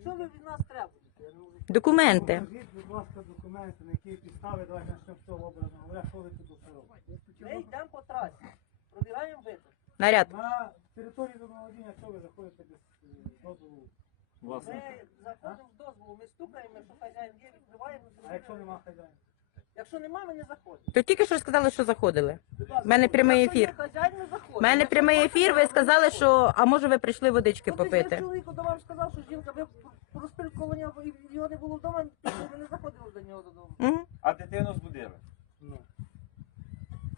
Що ви від нас требуєте? Я не можу. Документи. Покажіть, будь ласка, документи, на які підстави, давайте почнемо з цього образно говоря, що ви тут робите. Ми йдемо по трасі. Пробігаємо виток. Наряд. На території домоволодіння, що ви заходите без е, дозволу? Ми заходимо з дозволу, ми стукаємо, якщо хазяїн є, відкриваємо. А якщо нема хазяїна? Якщо нема, ми не заходимо. То тільки що сказали, що заходили. У мене прямий якщо є ефір. Хазяїн, ми заходимо. У мене Якщо прямий ефір. Ви сказали, що а може ви прийшли водички Ну, ти ж попити. чоловік до вам сказав, що жінка, ви розпилковані, його не було вдома, ви не заходили до нього додому. Мгм. А дитину збудили. Ну.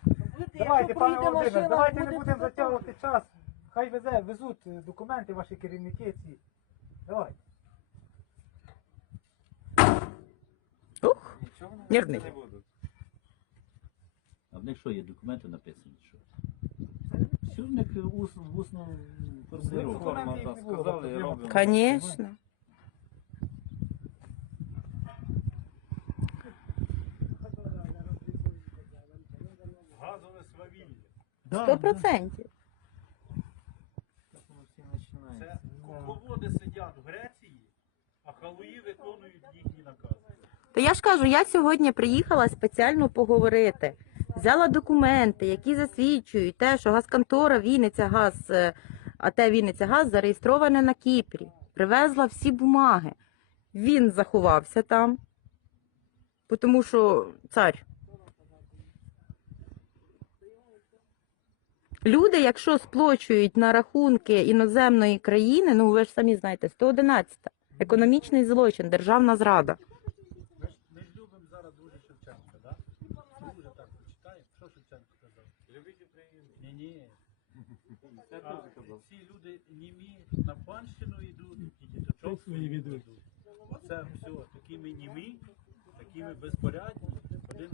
Будете, Давайте, якщо пане Володимир, давайте не будемо затягувати час. Хай везе, везуть е, документи ваші керівники ці. Давай. Ух. Нічого Нервний. В них що є документи написані? Що? Все в них ус, усно формулювання. Форма, сказали, робимо. Конечно. Газове свавілля. Сто процентів. Це кукловоди сидять в Греції, а халуї виконують їхні накази. То я ж кажу, я сьогодні приїхала спеціально поговорити. Взяла документи, які засвідчують те, що газконтора Вінниця Газ, е, АТ Вінниця Газ зареєстроване на Кіпрі. Привезла всі бумаги. Він заховався там, тому що цар. Люди, якщо сплочують на рахунки іноземної країни, ну ви ж самі знаєте, 111 та економічний злочин, державна зрада. Ми ж, любимо зараз дуже Шевченка, да? Ні, ні. Казав. Ці люди німі на панщину йдуть, і діточок свої ведуть. Оце все, такі ми німі, такі ми безпорядні. Один